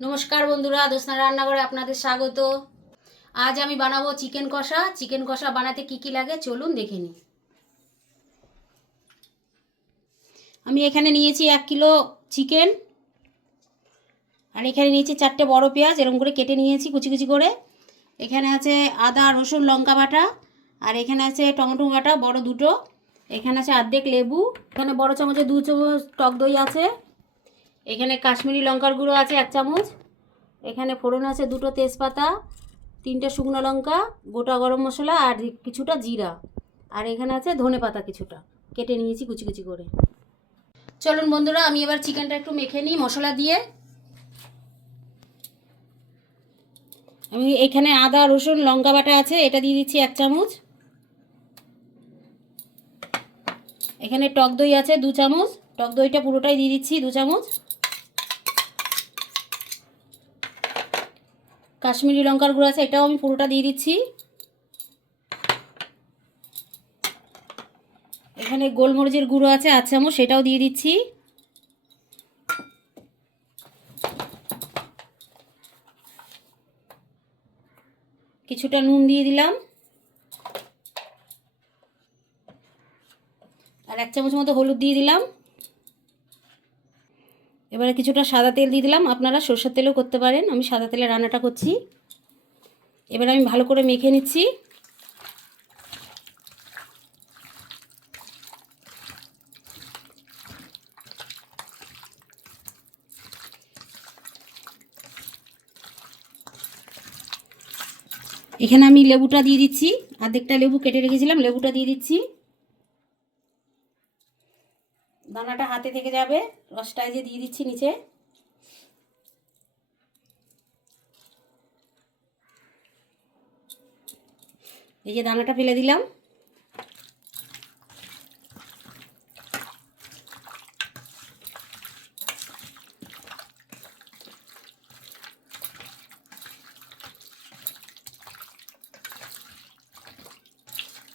নমস্কার বন্ধুরা, জ্যোৎস্না রান্নাঘরে আপনাদের স্বাগত। আজ আমি বানাবো চিকেন কষা। চিকেন কষা বানাতে কি কি লাগে চলুন দেখে নিই। আমি এখানে নিয়েছি 1 কিলো চিকেন, আর এখানে নিয়েছি 4টে বড় পেঁয়াজ, এরকম করে কেটে নিয়েছি কুচি কুচি করে। এখানে আছে আদা রসুন লঙ্কা বাটা, আর এখানে আছে টমেটো বাটা বড় দুটো। এখানে আছে অর্ধেক লেবু, এখানে বড় চামচে 2 চামচ টক দই আছে। এখানে কাশ্মীরি লঙ্কার গুঁড়ো আছে 1 চামচ। এখানে ফোড়ন আছে 2টো তেজপাতা, 3টে শুকনো লঙ্কা, গোটা গরম মশলা আর কিছুটা জিরা, আর এখানে আছে ধনে পাতা কিছুটা কেটে নিয়েছি কুচি কুচি করে। চলুন বন্ধুরা, আমি এবার চিকেনটা একটু মেখে নিই মশলা দিয়ে। আমি এখানে আদা রসুন লঙ্কা বাটা আছে, এটা দিয়ে দিচ্ছি 1 চামচ। এখানে টক দই আছে 2 চামচ, টক দইটা পুরোটাই দিয়ে দিচ্ছি 2 চামচ। কাশ্মীরি লঙ্কার গুঁড়ো আছে, এটাও আমি পুরোটা দিয়ে দিচ্ছি। এখানে গোলমরিচের গুঁড়ো আছে 1 চামচ, সেটাও দিয়ে দিচ্ছি। কিছুটা নুন দিয়ে দিলাম, আর 1 চামচ মতো হলুদ দিয়ে দিলাম। এবারে কিছুটা সাদা তেল দিয়ে দিলাম, আপনারা সরষের তেলও করতে পারেন, আমি সাদা তেলে রান্নাটা করছি। এবার আমি ভালো করে মেখে নিচ্ছি। এখানে আমি লেবুটা দিয়ে দিচ্ছি, অর্ধেকটা লেবু কেটে রেখেছিলাম, লেবুটা দিয়ে দিচ্ছি। দানাটা হাতে থেকে যাবে, রসটা যে দিয়ে দিচ্ছি নিচে। এই যে দানাটা ফেলে দিলাম।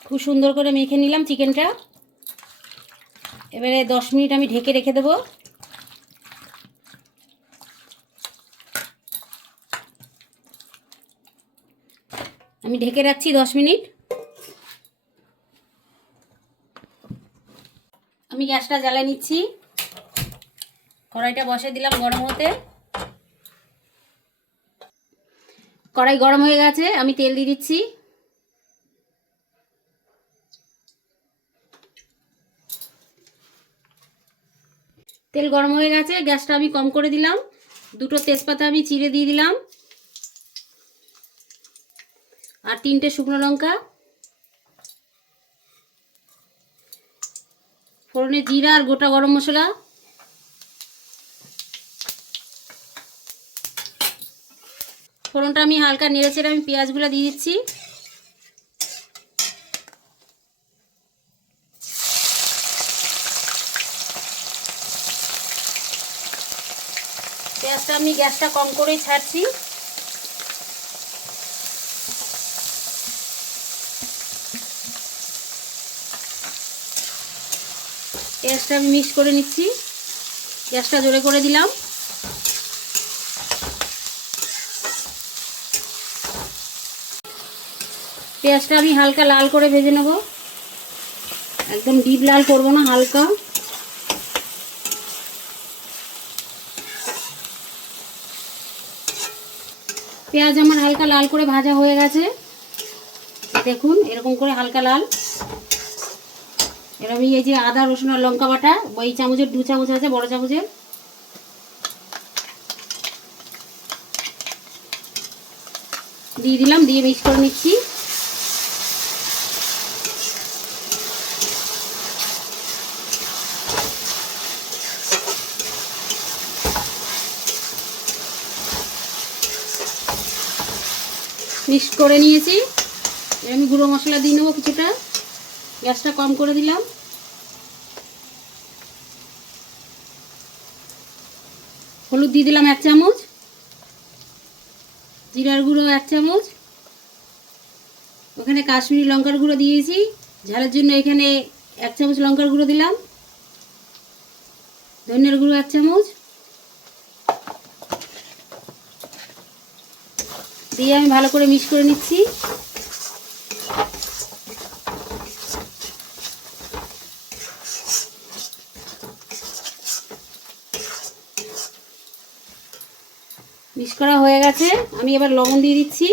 খুব সুন্দর করে মেখে নিলাম চিকেনটা। এবারে 10 মিনিট আমি ঢেকে রেখে দেবো। আমি ঢেকে রাখছি 10 মিনিট। আমি গ্যাসটা জ্বালিয়ে নিচ্ছি, কড়াইটা বসিয়ে দিলাম গরম হতে। কড়াই গরম হয়ে গেছে, আমি তেল দিয়ে দিচ্ছি। তেল গরম হয়ে গেছে, গ্যাসটা আমি কম করে দিলাম। 2টো তেজপাতা আমি চিড়ে দিয়ে দিলাম, আর 3টে শুকনো লঙ্কা। ফোড়নে জিরা আর গোটা গরম মশলা। ফোড়নটা আমি হালকা নেড়ে চেড়ে আমি পেঁয়াজগুলো দিয়ে দিচ্ছি। পেঁয়াজটা আমি গ্যাসটা কম করেই ছাড়ছি। পেঁয়াজটা আমি মিক্স করে নিচ্ছি, গ্যাসটা জোরে করে দিলাম। পেঁয়াজটা আমি হালকা লাল করে ভেজে নেব, একদম ডিপ লাল করব না, হালকা। পেঁয়াজ আমার হালকা লাল করে ভাজা হয়ে গেছে, দেখুন এরকম করে হালকা লাল। এবার আমি এই যে আদা রসুন আর লঙ্কা বাটা, এই চামচের 2 চামচ আছে, বড় চামচের, দিয়ে দিলাম, দিয়ে মিক্স করে নিচ্ছি। মিক্স করে নিয়েছি, আমি গুঁড়ো মশলা দিয়ে নেবো কিছুটা, গ্যাসটা কম করে দিলাম। হলুদ দিয়ে দিলাম 1 চামচ, জিরার গুঁড়ো 1 চামচ, ওখানে কাশ্মীরি লঙ্কার গুঁড়ো দিয়েছি ঝালের জন্য, এখানে 1 চামচ লঙ্কার গুঁড়ো দিলাম, ধনিয়ার গুঁড়ো 1 চামচ, দিয়ে আমি ভালো করে মিক্স করে নিচ্ছি। মিক্স করা হয়ে গেছে। আমি এবার লবণ দিয়ে দিচ্ছি।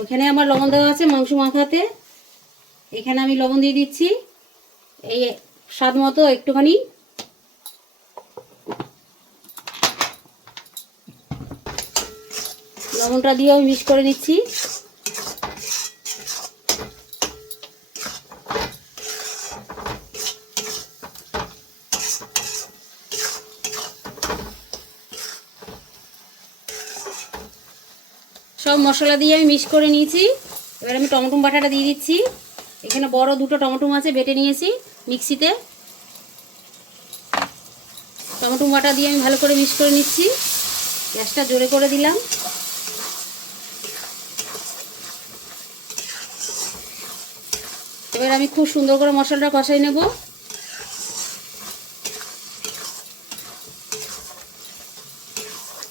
ওখানে আমার লবণ দেওয়া আছে মাংস মাখাতে, এখানে আমি লবণ দিয়ে দিচ্ছি এই স্বাদ মতো একটুখানি। লবণটা দিয়ে আমি মিক্স করে নিচ্ছি। সব মশলা দিয়ে আমি মিক্স করে নিয়েছি। এবার আমি টমেটো বাটাটা দিয়ে দিচ্ছি। এখানে বড় দুটো টমেটো আছে, বেটে নিয়েছি মিক্সিতে। টমেটো বাটা দিয়ে আমি ভালো করে মিক্স করে নিচ্ছি। গ্যাসটা জোরে করে দিলাম। এবার আমি খুব সুন্দর করে মশলাটা কষাই নেব।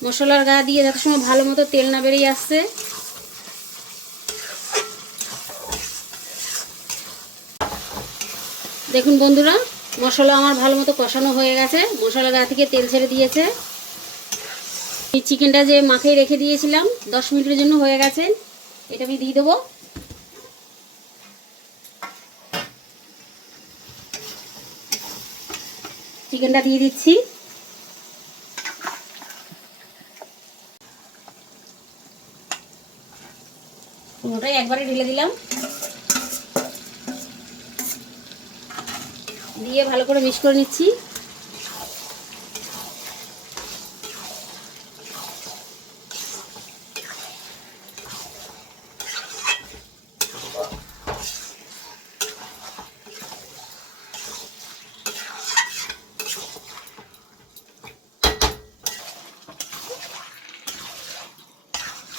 মশলার গা দিয়ে যত সময় ভালো মতো তেল না বেরিয়ে আসছে। দেখুন বন্ধুরা, মশলা আমার ভালো মতো কষানো হয়ে গেছে, মশলা গা থেকে তেল ছেড়ে দিয়েছে। এই চিকেনটা যে মাখিয়ে রেখে দিয়েছিলাম 10 মিনিটের জন্য হয়ে গেছে, এটা আমি দিয়ে দেবো। চিকেনটা দিয়ে দিচ্ছি। পুরোটাই একবারে ঢেলে দিলাম, দিয়ে ভালো করে মিক্স করে নিচ্ছি।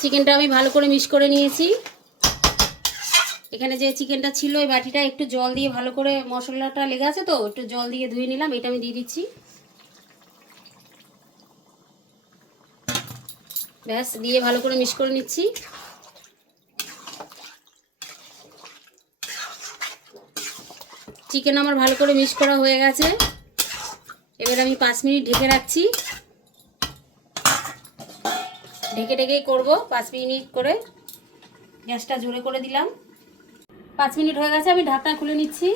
চিকেনটা আমি ভালো করে মিক্স করে নিয়েছি। এখানে যে চিকেনটা ছিল এই বাটিটা একটু জল দিয়ে ভালো করে, মশলাটা লেগে আছে তো একটু জল দিয়ে ধুয়ে নিলাম। এটা আমি দিয়ে দিচ্ছি। ব্যাস, দিয়ে ভালো করে মিক্স করে নিচ্ছি। চিকেন আমার ভালো করে মিক্স করা হয়ে গেছে। এবার আমি 5 মিনিট ঢেকে রাখছি। ঢেকে ঢেকেই করবো 5 মিনিট করে। গ্যাসটা জোরে করে দিলাম। 5 মিনিট হয়ে গেছে, আমি ঢাকনা খুলে নিচ্ছি।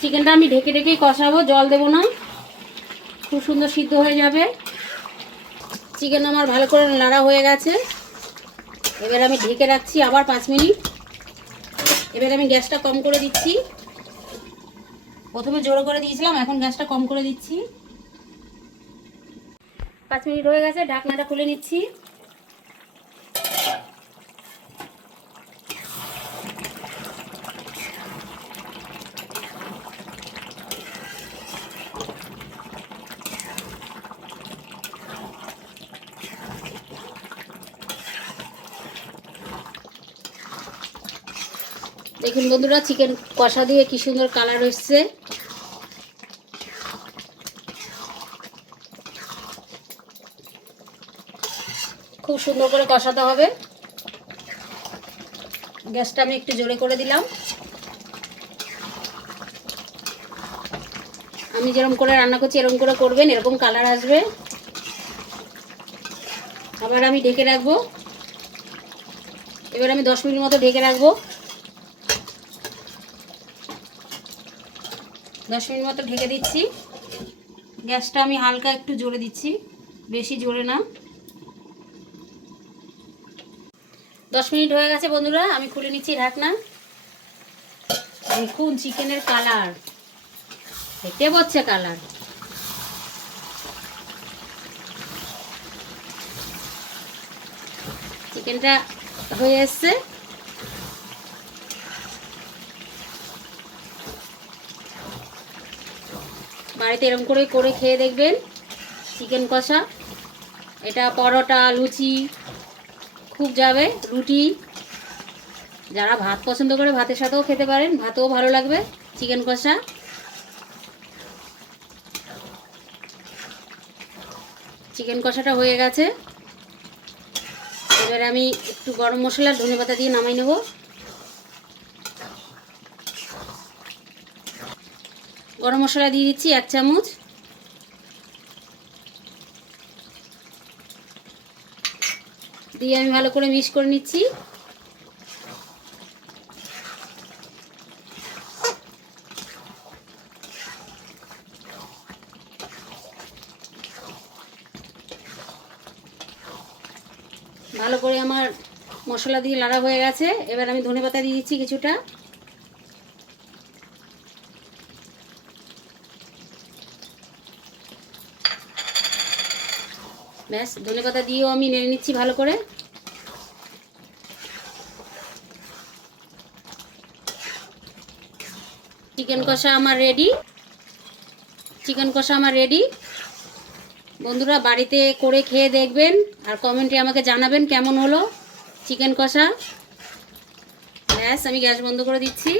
চিকেনটা আমি ঢেকে ঢেকেই কষাবো, জল দেবো না, খুব সুন্দর সিদ্ধ হয়ে যাবে। চিকেন আমার ভালো করে নাড়া হয়ে গেছে। এবার আমি ঢেকে রাখছি আবার 5 মিনিট। এবার আমি গ্যাসটা কম করে দিচ্ছি। প্রথমে জোরে করে দিয়েছিলাম, এখন গ্যাসটা কম করে দিচ্ছি। 5 মিনিট হয়ে গেছে, ঢাকনাটা খুলে নিচ্ছি। দেখুন বন্ধুরা, চিকেন কষা দিয়ে কি সুন্দর কালার এসছে। খুব সুন্দর করে কষাতে হবে। গ্যাসটা আমি একটু জোরে করে দিলাম। আমি যেরকম করে রান্না করছি এরকম করে করবেন, এরকম কালার আসবে। আবার আমি ঢেকে রাখবো। এবার আমি 10 মিনিট মতো ঢেকে রাখবো। 10 মিনিট মতো ঢেকে দিচ্ছি। গ্যাসটা আমি হালকা একটু জোরে দিচ্ছি, বেশি জোরে না। 10 মিনিট হয়ে গেছে বন্ধুরা, আমি খুলে নিচ্ছি ঢাকনা। দেখুন চিকেনের কালার, ফেটে পড়ছে কালার। চিকেনটা হয়ে এসছে। বাড়িতে এরকম করে করে খেয়ে দেখবেন চিকেন কষা। এটা পরোটা, লুচি খুব যাবে, রুটি যারা ভাত পছন্দ করে ভাতের সাথেও খেতে পারেন, ভাতেও ভালো লাগবে। চিকেন কষা কষাটা হয়ে গেছে। এবার আমি একটু গরম মশলা ধনেপাতা দিয়ে নামাই নেব। গরম মশলা দিয়ে দিচ্ছি 1 চামচ। দিয়ে আমি ভালো করে মিক্স করে নিচ্ছি। ভালো করে আমার মশলা দিয়ে নাড়া হয়ে গেছে। এবার আমি ধনেপাতা দিয়ে দিচ্ছি কিছুটা। ব্যাস, ধনেপাতা দিয়েও আমি নেড়ে নিচ্ছি ভালো করে। চিকেন কষা আমার রেডি। বন্ধুরা বাড়িতে করে খেয়ে দেখবেন আর কমেন্টে আমাকে জানাবেন কেমন হলো চিকেন কষা। ব্যাস, আমি গ্যাস বন্ধ করে দিচ্ছি।